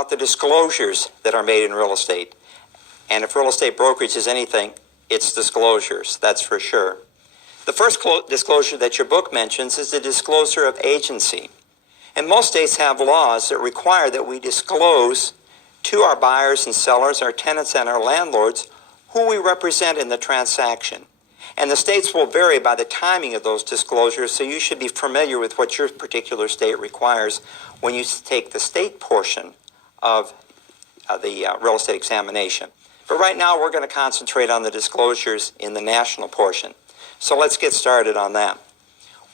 about the disclosures that are made in real estate. And if real estate brokerage is anything, it's disclosures, that's for sure. The first disclosure that your book mentions is the disclosure of agency. And most states have laws that require that we disclose to our buyers and sellers, our tenants and our landlords, who we represent in the transaction. And the states will vary by the timing of those disclosures, so you should be familiar with what your particular state requires when you take the state portion of the real estate examination. But right now we're going to concentrate on the disclosures in the national portion. So let's get started on that.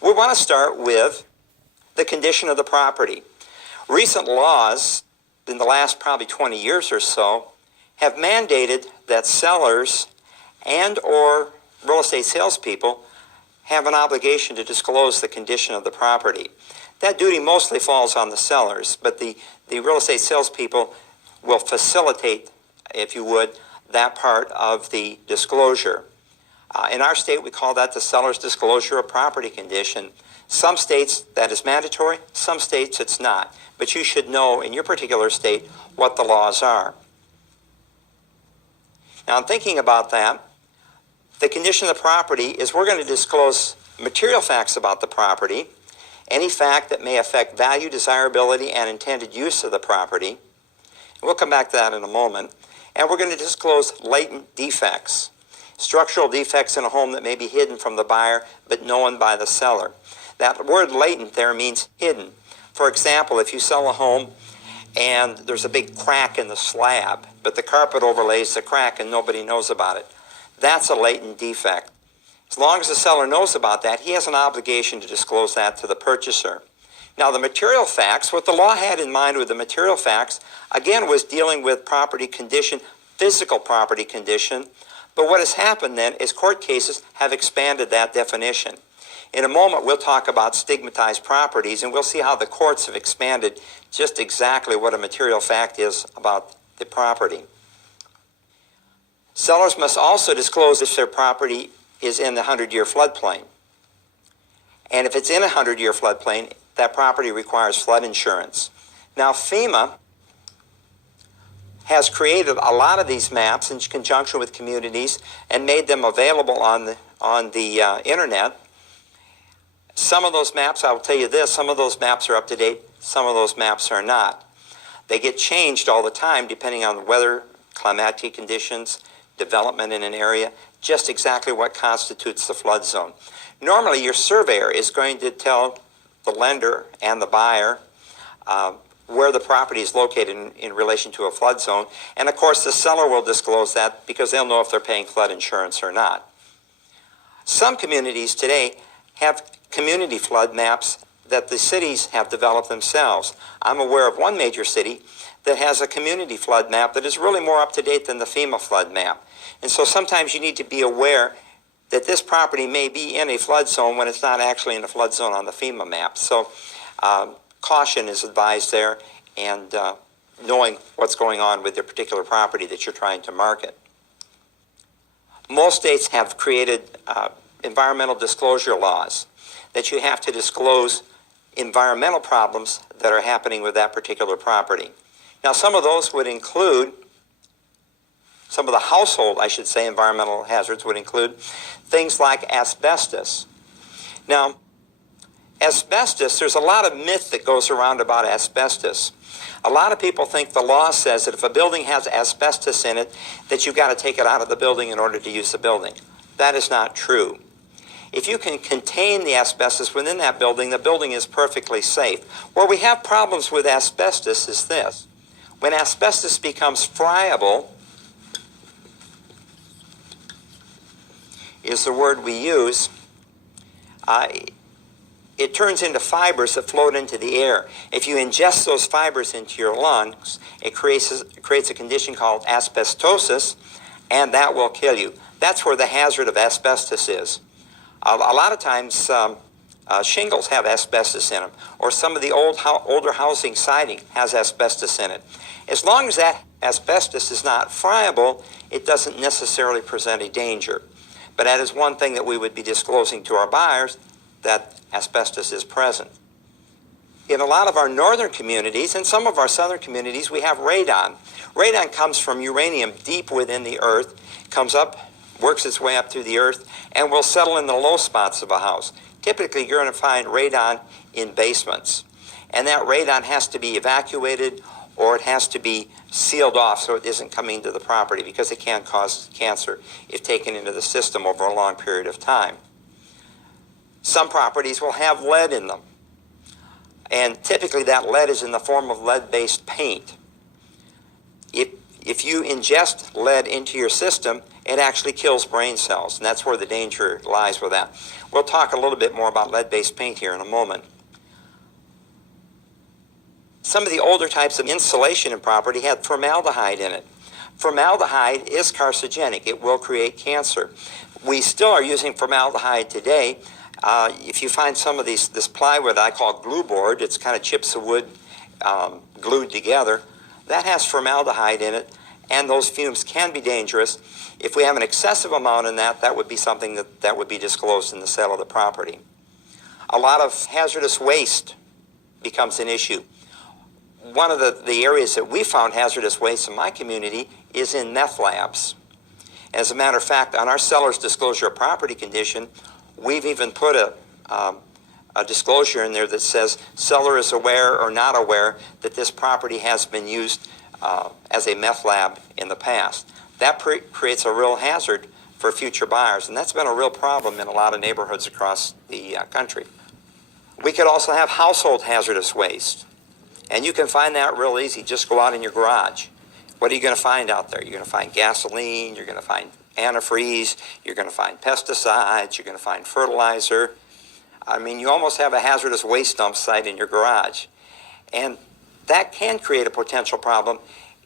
We want to start with the condition of the property. Recent laws in the last probably 20 years or so have mandated that sellers and or real estate salespeople have an obligation to disclose the condition of the property. That duty mostly falls on the sellers, but the real estate salespeople will facilitate, if you would, that part of the disclosure. In our state, we call that the seller's disclosure of property condition. Some states that is mandatory, some states it's not. But you should know in your particular state what the laws are. Now, in thinking about that, the condition of the property is we're going to disclose material facts about the property, any fact that may affect value, desirability, and intended use of the property. We'll come back to that in a moment. And we're going to disclose latent defects, structural defects in a home that may be hidden from the buyer but known by the seller. That word latent there means hidden. For example, if you sell a home and there's a big crack in the slab, but the carpet overlays the crack and nobody knows about it, that's a latent defect. As long as the seller knows about that, he has an obligation to disclose that to the purchaser. Now, the material facts, what the law had in mind with the material facts, again, was dealing with property condition, physical property condition. But what has happened then is court cases have expanded that definition. In a moment, we'll talk about stigmatized properties, and we'll see how the courts have expanded just exactly what a material fact is about the property. Sellers must also disclose if their property is in the 100-year floodplain. And if it's in a 100-year floodplain, that property requires flood insurance. Now, FEMA has created a lot of these maps in conjunction with communities and made them available on the internet. Some of those maps, I will tell you this, some of those maps are up to date, some of those maps are not. They get changed all the time depending on the weather, climatic conditions, development in an area, just exactly what constitutes the flood zone. Normally, your surveyor is going to tell the lender and the buyer where the property is located in relation to a flood zone. And of course, the seller will disclose that because they'll know if they're paying flood insurance or not. Some communities today have community flood maps that the cities have developed themselves. I'm aware of one major city that has a community flood map that is really more up to date than the FEMA flood map. And so sometimes you need to be aware that this property may be in a flood zone when it's not actually in a flood zone on the FEMA map. So caution is advised there, and knowing what's going on with your particular property that you're trying to market. Most states have created environmental disclosure laws that you have to disclose environmental problems that are happening with that particular property. Now, some of those would include, some of the household, I should say, environmental hazards would include things like asbestos. Now, asbestos, there's a lot of myth that goes around about asbestos. A lot of people think the law says that if a building has asbestos in it, that you've got to take it out of the building in order to use the building. That is not true. If you can contain the asbestos within that building, the building is perfectly safe. Where we have problems with asbestos is this. When asbestos becomes friable, is the word we use, it turns into fibers that float into the air. If you ingest those fibers into your lungs, it creates a condition called asbestosis, and that will kill you. That's where the hazard of asbestos is. A lot of times, shingles have asbestos in them, or some of the older housing siding has asbestos in it. As long as that asbestos is not friable, it doesn't necessarily present a danger. But that is one thing that we would be disclosing to our buyers, that asbestos is present. In a lot of our northern communities and some of our southern communities, we have radon. Radon comes from uranium deep within the earth, comes up, works its way up through the earth, and will settle in the low spots of a house. Typically, you're going to find radon in basements. And that radon has to be evacuated, or it has to be sealed off so it isn't coming to the property, because it can cause cancer if taken into the system over a long period of time. Some properties will have lead in them. And typically that lead is in the form of lead-based paint. If you ingest lead into your system, it actually kills brain cells, and that's where the danger lies with that. We'll talk a little bit more about lead-based paint here in a moment. Some of the older types of insulation in property had formaldehyde in it. Formaldehyde is carcinogenic. It will create cancer. We still are using formaldehyde today. If you find some of this plywood I call glue board, it's kind of chips of wood glued together, that has formaldehyde in it, and those fumes can be dangerous. If we have an excessive amount in that, that would be something that would be disclosed in the sale of the property. A lot of hazardous waste becomes an issue. One of the areas that we found hazardous waste in my community is in meth labs. As a matter of fact, on our seller's disclosure of property condition, we've even put a disclosure in there that says seller is aware or not aware that this property has been used as a meth lab in the past. That creates a real hazard for future buyers, and that's been a real problem in a lot of neighborhoods across the country. We could also have household hazardous waste, and you can find that real easy. Just go out in your garage. What are you going to find out there? You're going to find gasoline, you're going to find antifreeze, you're going to find pesticides, you're going to find fertilizer. I mean, you almost have a hazardous waste dump site in your garage. And that can create a potential problem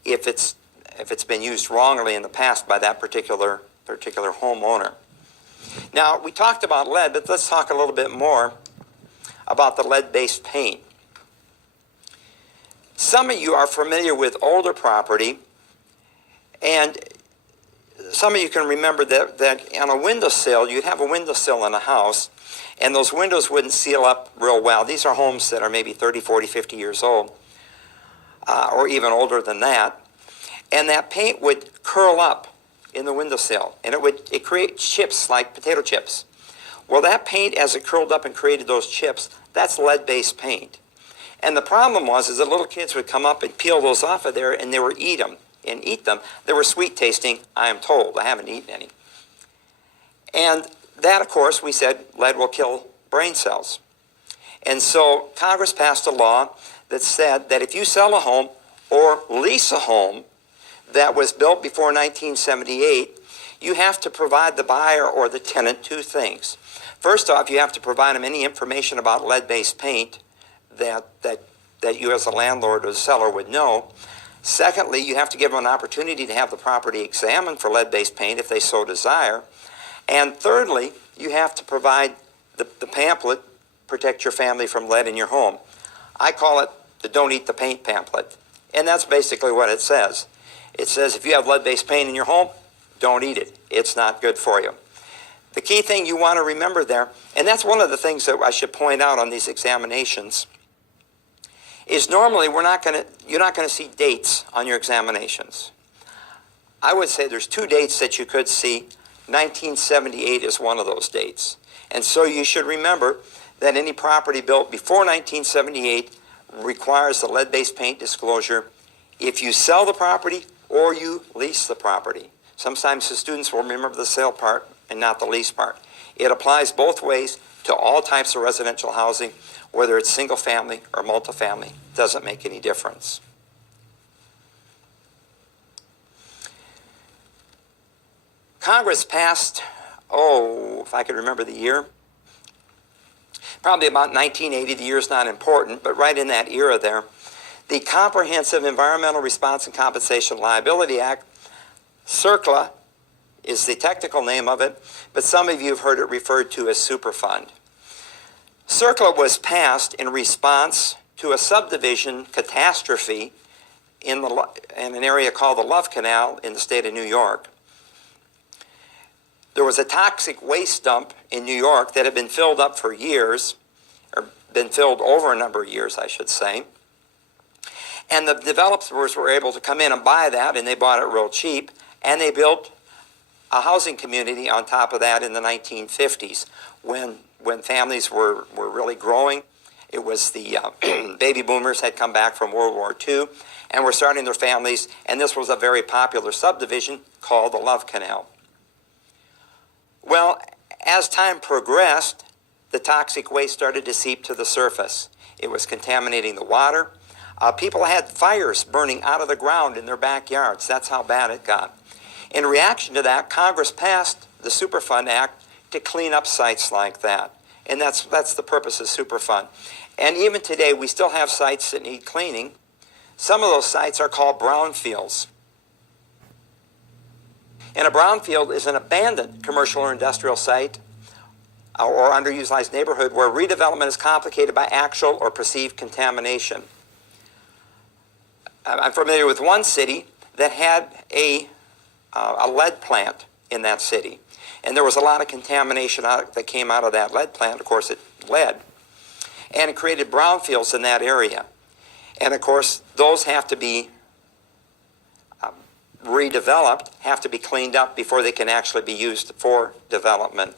if it's been used wrongly in the past by that particular homeowner. Now, we talked about lead, but let's talk a little bit more about the lead-based paint. Some of you are familiar with older property, and some of you can remember that on a windowsill, you'd have a windowsill in a house, and those windows wouldn't seal up real well. These are homes that are maybe 30, 40, 50 years old, or even older than that. And that paint would curl up in the windowsill, and it create chips like potato chips. Well, that paint, as it curled up and created those chips, that's lead-based paint. And the problem was that little kids would come up and peel those off of there, and they would eat them. They were sweet tasting, I am told. I haven't eaten any. And that, of course, we said lead will kill brain cells. And so Congress passed a law that said that if you sell a home or lease a home that was built before 1978, you have to provide the buyer or the tenant two things. First off, you have to provide them any information about lead-based paint that you as a landlord or the seller would know. Secondly, you have to give them an opportunity to have the property examined for lead-based paint if they so desire. And thirdly, you have to provide the pamphlet, Protect Your Family from Lead in Your Home. I call it the Don't Eat the Paint pamphlet. And that's basically what it says. It says if you have lead-based paint in your home, don't eat it. It's not good for you. The key thing you want to remember there, and that's one of the things that I should point out on these examinations, is normally you're not going to see dates on your examinations. I would say there's two dates that you could see. 1978 is one of those dates. And so you should remember that any property built before 1978 requires the lead-based paint disclosure if you sell the property or you lease the property. Sometimes the students will remember the sale part and not the lease part. It applies both ways to all types of residential housing, whether it's single family or multifamily. It doesn't make any difference. Congress passed, if I could remember the year, probably about 1980. The year's not important, but right in that era there, the Comprehensive Environmental Response and Compensation Liability Act, CERCLA, is the technical name of it, but some of you have heard it referred to as Superfund. CERCLA was passed in response to a subdivision catastrophe in an area called the Love Canal in the state of New York. There was a toxic waste dump in New York that had been filled up for years, or been filled over a number of years, I should say. And the developers were able to come in and buy that, and they bought it real cheap, and they built a housing community on top of that in the 1950s when families were really growing. It was the baby boomers had come back from World War II and were starting their families, and this was a very popular subdivision called the Love Canal. Well, as time progressed, the toxic waste started to seep to the surface. It was contaminating the water. People had fires burning out of the ground in their backyards. That's how bad it got. In reaction to that, Congress passed the Superfund Act to clean up sites like that. And that's the purpose of Superfund. And even today, we still have sites that need cleaning. Some of those sites are called brownfields. And a brownfield is an abandoned commercial or industrial site or underutilized neighborhood where redevelopment is complicated by actual or perceived contamination. I'm familiar with one city that had a lead plant in that city. And there was a lot of contamination that came out of that lead plant. Of course, it lead. And it created brownfields in that area. And of course, those have to be redeveloped, have to be cleaned up before they can actually be used for development.